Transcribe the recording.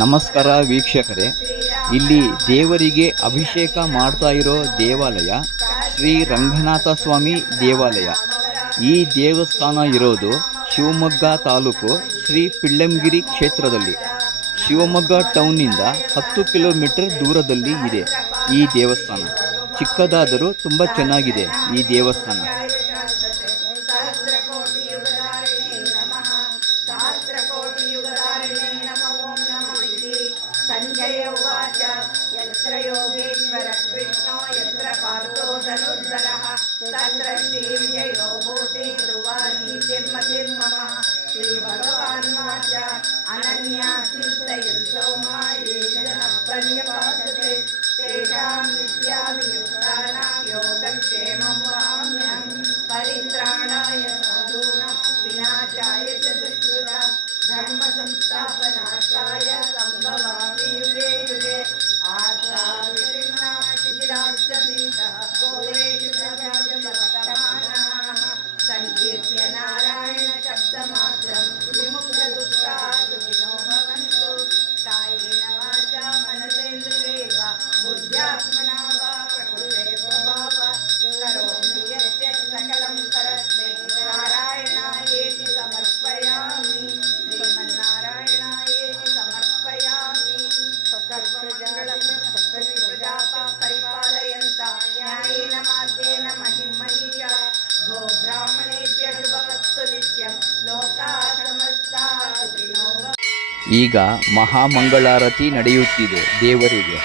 ನಮಸ್ಕಾರ ವೀಕ್ಷಕರೇ. ಇಲ್ಲಿ ದೇವರಿಗೆ ಅಭಿಷೇಕ ಮಾಡ್ತಾ ಇರೋ ದೇವಾಲಯ ಶ್ರೀ ರಂಗನಾಥ ಸ್ವಾಮಿ ದೇವಾಲಯ. ಈ ದೇವಸ್ಥಾನ ಇರೋದು ಶಿವಮೊಗ್ಗ ತಾಲೂಕು ಶ್ರೀ ಪಿಳ್ಳಂಗಿರಿ ಕ್ಷೇತ್ರದಲ್ಲಿ. ಶಿವಮೊಗ್ಗ ಟೌನ್ನಿಂದ ಹತ್ತು ಕಿಲೋಮೀಟರ್ ದೂರದಲ್ಲಿ ಇದೆ ಈ ದೇವಸ್ಥಾನ. ಚಿಕ್ಕದಾದರೂ ತುಂಬ ಚೆನ್ನಾಗಿದೆ ಈ ದೇವಸ್ಥಾನ. योगेश्वर कृष्णो यत्र धनुर्धरः तत्र श्रीविजयो भूते ध्रुवानीतिर्मतिर्मम श्रीभगवान्वाच अनन्या चिन्तयन्तो मा ये जनः पर्यपासते वहाम्यहम् परित्राणाय साधूनां, विनाशाय च सकलं परस्मै नारायणायेति समर्पयामि श्रीमन्नारायणायेति समर्पयामि सर्वमङ्गलप्रजाता परिपालयन्ता न्यायेन मार्गेण महिं महिषा गो ब्राह्मणेभ्यः शुभवस्तु नित्यं लोकाः समस्ताः सुखिनो भवन्तु। ಈಗ ಮಹಾಮಂಗಳಾರತಿ ನಡೆಯುತ್ತಿದೆ ದೇವರಿಗೆ